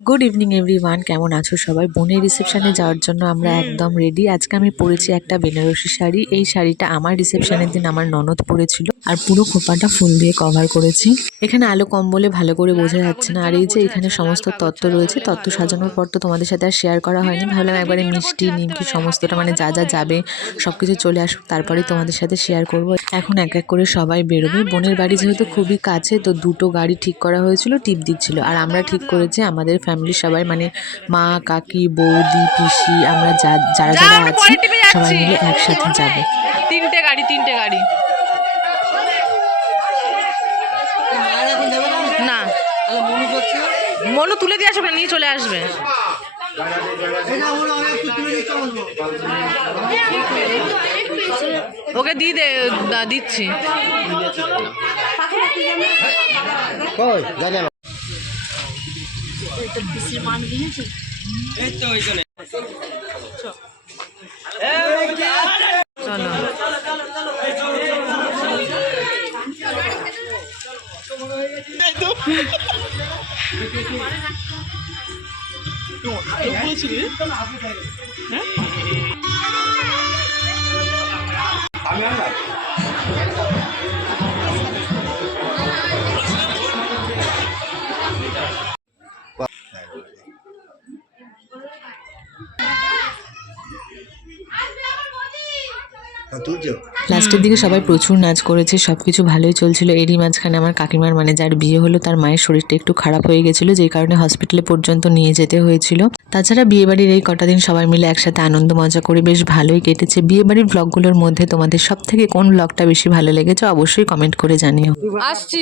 Good evening everyone, কেমন আছো সবাই? বোনের রিসেপশনে যাওয়ার জন্য আমরা একদম রেডি। আজকে আমি পরেছি একটা বেনারসি শাড়ি। এই শাড়িটা আমার রিসেপশনের দিন আমার ননদ পরেছিল, আর পুরো খোপাটা ফুল দিয়ে কভার করেছি। এখানে আলো কম বলে ভালো করে বোঝা যাচ্ছে না। আর এই যে এখানে সমস্ত তত্ত্ব রয়েছে, তত্ত্ব সাজানোর পর তো তোমাদের সাথে আর শেয়ার করা হয়নি। ভাবলাম একবারে মিষ্টি নিমকি সমস্তটা মানে যা যা যাবে সবকিছু চলে আসুক, তারপরেই তোমাদের সাথে শেয়ার করব। এখন এক এক করে সবাই বেরোবে। বোনের বাড়ি যেহেতু খুবই কাছে, তো দুটো গাড়ি ঠিক করা হয়েছিল, টিপ দিচ্ছিল। আর আমরা ঠিক করেছি আমাদের ফ্যামিলির সবাই মানে মা, কাকি, বৌদি, পিসি, আমরা যারা যারা আছি সবাই মিলে একসাথে যাবে। তিনটে গাড়ি না, মনু তুলে দিয়ে আসবে, নিয়ে চলে আসবে। ওকে দিয়ে দে, দিচ্ছি। চলো লাস্টের দিকে সবাই প্রচুর নাচ করেছে, সবকিছু ভালোই চলছিল। এরই মাঝখানে আমার কাকিমার মানে যার বিয়ে হলো তার মায়ের শরীরটা একটু খারাপ হয়ে গেছিল, যেই কারণে হসপিটালে পর্যন্ত নিয়ে যেতে হয়েছিল। তাছাড়া বিয়েবাড়ির এই কটা দিন সবাই মিলে একসাথে আনন্দ মজা করে বেশ ভালোই কেটেছে। বিয়েবাড়ির ব্লগগুলোর মধ্যে তোমাদের সব থেকে কোন ব্লগটা বেশি ভালো লেগেছে অবশ্যই কমেন্ট করে জানিও। আসছি।